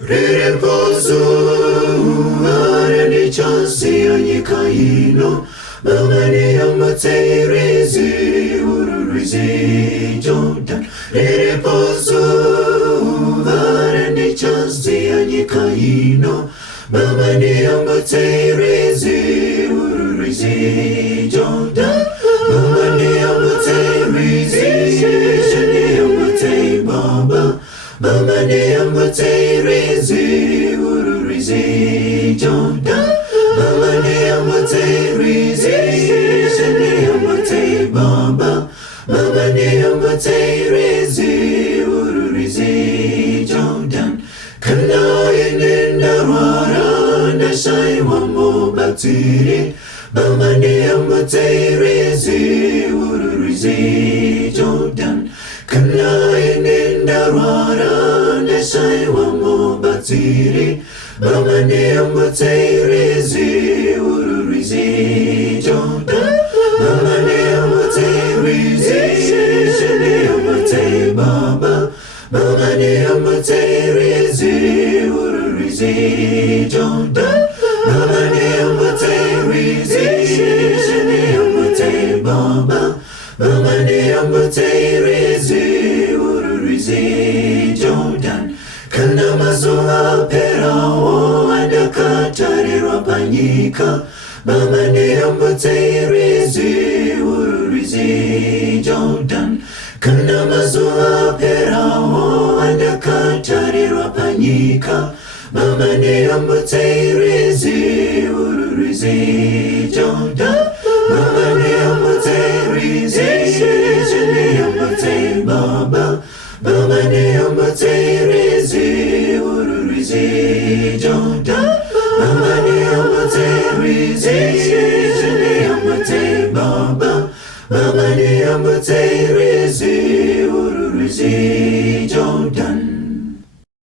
riposo arani chansi anyikaino Mamani amate rezi ururizi Jordan riposo arani chansi anyikaino Mamani amate rezi ururizi Jordan Mamani amate rezi shani amate baba Mamani amate rezi ururizi Jordan Mamani amate rezi shani amate baba Mamani amate rezi ururizi Jordan Kana inenda rara nashai wamu batiri Mamani amate rezi ururizi Jordan Kana inenda rara nashai wamu batiri Mamani amate rezi ururizi Jordan Mamani amate rezi shani amate baba Mamani amate rezi ururizi Jordan Mamani amate rezi shani amate baba Mamani amate rezi ururizi Jordan Kana mazoa perao adakatari rapanyika Mamani amate rezi ururizi Jordan Kana mazoa perao adakatari rapanyika Mamani amate rezi ururizi Jordan Mamani amate rezi shani amate baba Mamani amate rezi ururizi Jordan Mamani amate rezi shani amate baba Mamani amate rezi ururizi Jordan